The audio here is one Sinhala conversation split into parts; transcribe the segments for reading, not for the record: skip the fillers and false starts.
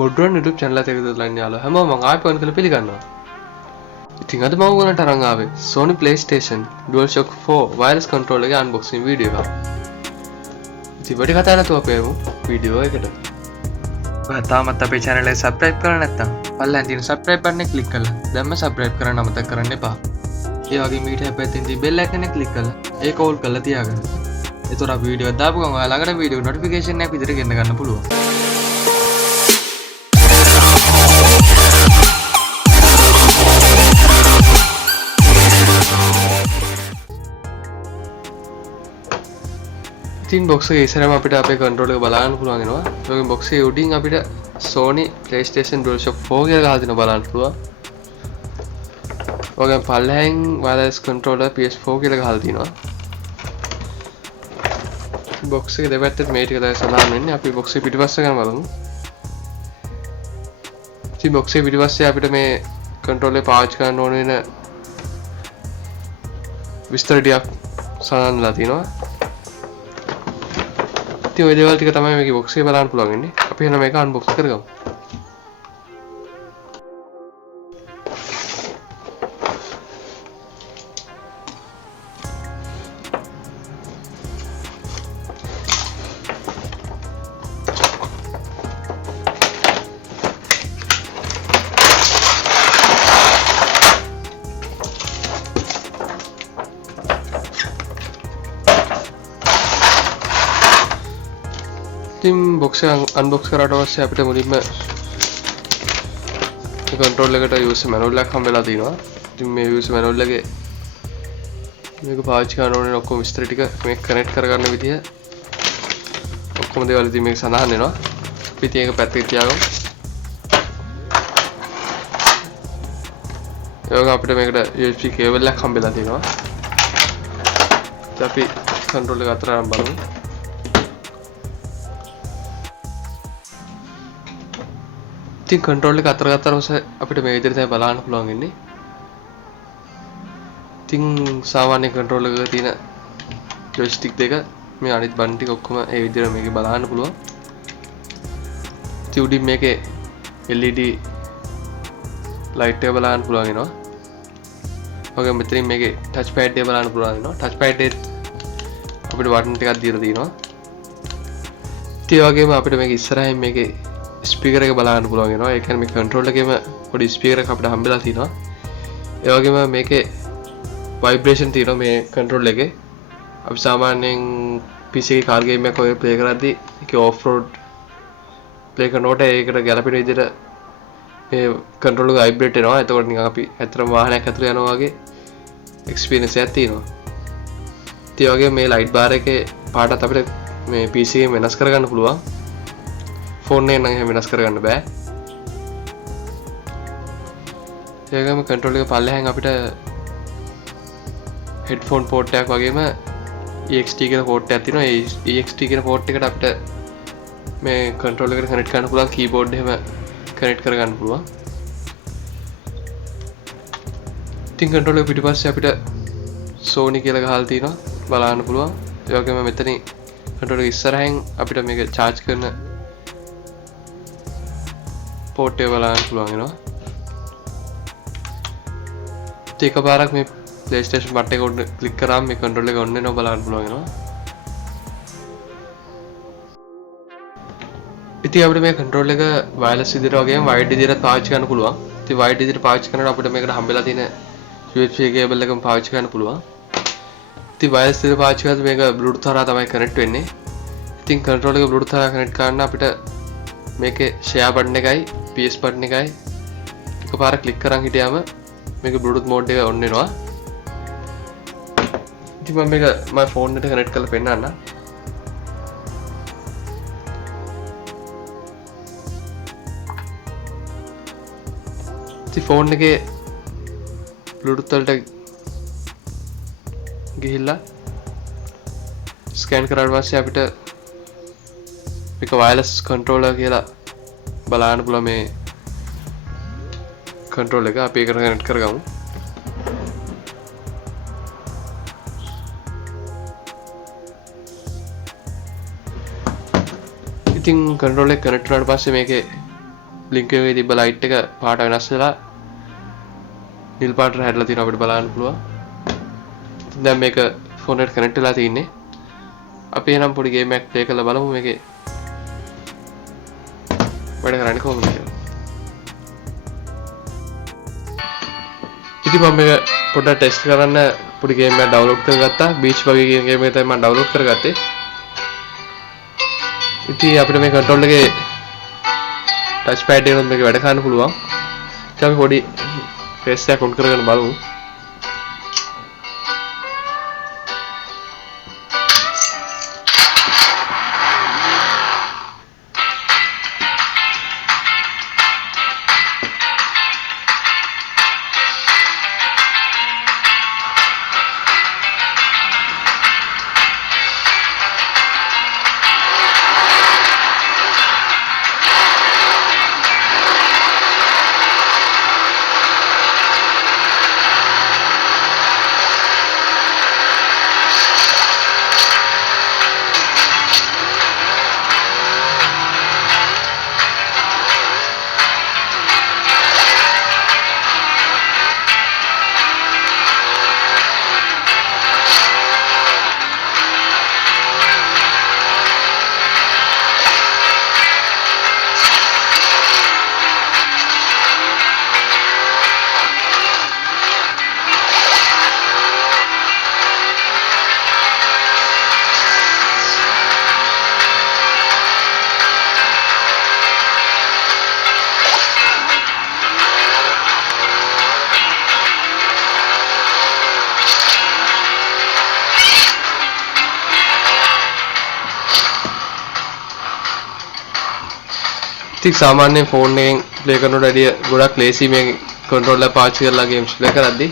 මොඩ්රන් YouTube channel එකකට දාන්න යාළුවා හැමෝම මම ආයෙ පොන් කරලා පිළිගන්නවා. ඉතින් අද මම ඔයගොල්ලන්ට අරන් ආවේ Sony PlayStation DualShock 4 wireless controller එකේ unboxing වීඩියෝ එකක්. ඉතින් වැඩි කතා නැතුව අපි යමු වීඩියෝ එකට. ඔයා තාමත් අපේ channel එක subscribe කරලා නැත්නම් පල්ලෙන් තියෙන subscribe button එක click කරලා දැම්ම subscribe කරන්න අමතක කරන්න එපා. ඒ වගේම ඊට පැත්තෙන් තියෙන bell icon එක click කරලා ඒක all කරලා තියාගන්න. එතකොට අපි වීඩියෝ දාපු ගමන් ඔයා ළඟට වීඩියෝ notification එකක් විදිහට ගෙන්න ගන්න පුළුවන්. ඉතින් box එකේ ඉස්සරහම අපිට අපේ controller එක බලන්න පුළුවන් වෙනවා. ඒ වගේම box එකේ උඩින් අපිට Sony PlayStation DualShock 4 කියලා ගහලා තියෙනවා බලන්න පුළුවන්. ඒ වගේම පල්ලෙහෙන් wireless controller PS4 කියලා ගහලා තියෙනවා. box එකේ දෙපැත්තේ මේ ටික තමයි සඳහන් වෙන්නේ. අපි box එක පිටිපස්ස ගන්න බලමු. ඉතින් box එකේ පිටිපස්සේ අපිට මේ controller පාවිච්චි කරන්න ඕන වෙන විස්තර ටිකක් සඳහන් වෙලා තියෙනවා. ඔය දේවල් ටික තමයි මේකේ box එකේ බලන්න පුළුවන් වෙන්නේ. අපි එහෙනම් මේක unbox කරගමු. ඉතින් box එක unbox කරාට පස්සේ අපිට මුලින්ම මේ controller එකට user manual එකක් හම්බෙලා තිනවා. ඉතින් මේ user manual එකේ මේක පාවිච්චි කරන්න ඕනේ ඔක්කොම විස්තර ටික මේක connect කරගන්න විදිය ඔක්කොම දේවල් ඉතින් මේක සඳහන් වෙනවා. අපි ඉතින් ඒක පැත්තකට තියාගමු. ඒ වගේම අපිට මේකට USB cable එකක් හම්බෙලා තිනවා. ඉතින් අපි controller එක අතර අරන් බලමු. ඉතින් control එක අතර ගත්තාම අපිට මේ විදිහට තමයි බලන්න පුළුවන් වෙන්නේ. ඉතින් සාමාන්‍ය control එකක තියෙන joystick දෙක මේ අනිත් බන් ටික ඔක්කොම ඒ විදිහට මේකේ බලන්න පුළුවන්. ඉතින් උඩින් මේකේ LED light එක බලන්න පුළුවන් වෙනවා. ඔගේ මෙතනින් මේකේ touch pad එක බලන්න පුළුවන් වෙනවා. touch pad එකේ අපිට button ටිකක් දීලා තියෙනවා. ඉතින් ඒ වගේම අපිට මේක ඉස්සරහින් මේකේ ස්පීකර් එක බලන්න පුළුවන් වෙනවා. ඒ කියන්නේ මේ controller එකේම පොඩි ස්පීකර් එකක් අපිට හම්බෙලා තිනවා. ඒ වගේම මේකේ vibration තියෙනවා මේ controller එකේ. අපි සාමාන්‍යයෙන් PC එකේ කාර් ගේම් එකක් ඔය ප්ලේ කරද්දී ඒකේ off road ප්ලේ කරනකොට ඒකට ගැළපෙන විදිහට මේ controller එක vibrate වෙනවා. එතකොට නිකන් අපි ඇත්තටම වාහනයක් ඇතුළේ යනවා වගේ experience එකක් තියෙනවා. ඒ වගේම මේ light bar එකේ පාටත් අපිට මේ PC එකෙන් වෙනස් කරගන්න පුළුවන්. ෆෝන් එකෙන් නම් එහෙම වෙනස් කරගන්න බෑ. ඒ වගේම control එක පල්ලෙහෙන් අපිට headphone port එකක් වගේම EXT කියන port එකක් තියෙනවා. ඒ EXT කියන port එකට අපිට මේ control එකට connect කරන්න පුළුවන් keyboard එහෙම connect කරගන්න පුළුවන්. ඉතින් control එක පිටිපස්සේ අපිට Sony කියලා ගහලා තියෙනවා බලන්න පුළුවන්. ඒ වගේම මෙතනින් control එක ඉස්සරහින් අපිට මේක charge කරන port එක බලන්න පුළුවන් වෙනවා. ඒක පාරක් මේ PlayStation button එක උඩ ක්ලික් කරාම මේ controller එක on වෙනවා බලන්න පුළුවන් වෙනවා. ඉතින් අපිට මේ controller එක wireless විදිහට වගේම wired විදිහට පාවිච්චි කරන්න පුළුවන්. ඉතින් wired විදිහට පාවිච්චි කරනකොට අපිට මේකට හම්බෙලා තියෙන USB cable එකම පාවිච්චි කරන්න පුළුවන්. ඉතින් wireless විදිහට පාවිච්චි කරද්දී මේක Bluetooth හරහා තමයි connect වෙන්නේ. ඉතින් controller එක Bluetooth හරහා connect කරන්න අපිට මේකේ share button එකයි PS button එකයි එකපාර ක්ලික් කරන් හිටියාම මේක Bluetooth mode එක on වෙනවා. ඉතින් මම මේක මගේ phone එකට connect කරලා පෙන්නන්න. ඉතින් phone එකේ Bluetooth වලට ගිහිල්ලා scan කරාට පස්සේ අපිට මේක wireless controller කියලා බලන්න පුළුවන් මේ controller එක. අපි ඒකට connect කරගමු. ඉතින් කන්ට්‍රෝල් එක කනෙක්ට් වුණාට පස්සේ මේකේ බ්ලින්ක් එකේ තිබ්බ ලයිට් එක පාට වෙනස් වෙලා නිල් පාටට හැදලා තියෙනවා අපිට බලන්න පුළුවන්. දැන් මේක ෆෝන් එකට කනෙක්ට් වෙලා තින්නේ. අපි එනම් පොඩි ගේම් එකක් ප්ලේ කරලා බලමු මේකේ වැඩ කරන්නේ කොහොමද කියලා. ඉතින් මම මේක පොඩ්ඩක් ටෙස්ට් කරන්න පොඩි ගේම් එකක් ඩවුන්ලෝඩ් කරගත්තා. බීච් වගේ ගේම් එකක් තමයි මම ඩවුන්ලෝඩ් කරගත්තේ. ඉතින් අපිට මේ කන්ට්‍රෝල් එකේ ටච් පෑඩ් එකෙන් මේක වැඩ කරන්න පුළුවන්. ඉතින් අපි පොඩි ෆේස් එකක් ඔන් කරගෙන බලමු. ඉතින් සාමාන්‍යයෙන් ෆෝන් එකෙන් ප්ලේ කරනකොට වැඩිය ගොඩක් ලේසි මේ කන්ට්‍රෝල් එක පාවිච්චි කරලා ගේම්ස් ප්ලේ කරද්දී.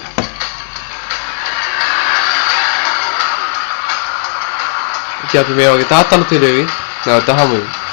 ඉතින් අපි මේ වගේ තාත් අලුත් වීඩියෝ එකකින් නැවත හමු වෙමු.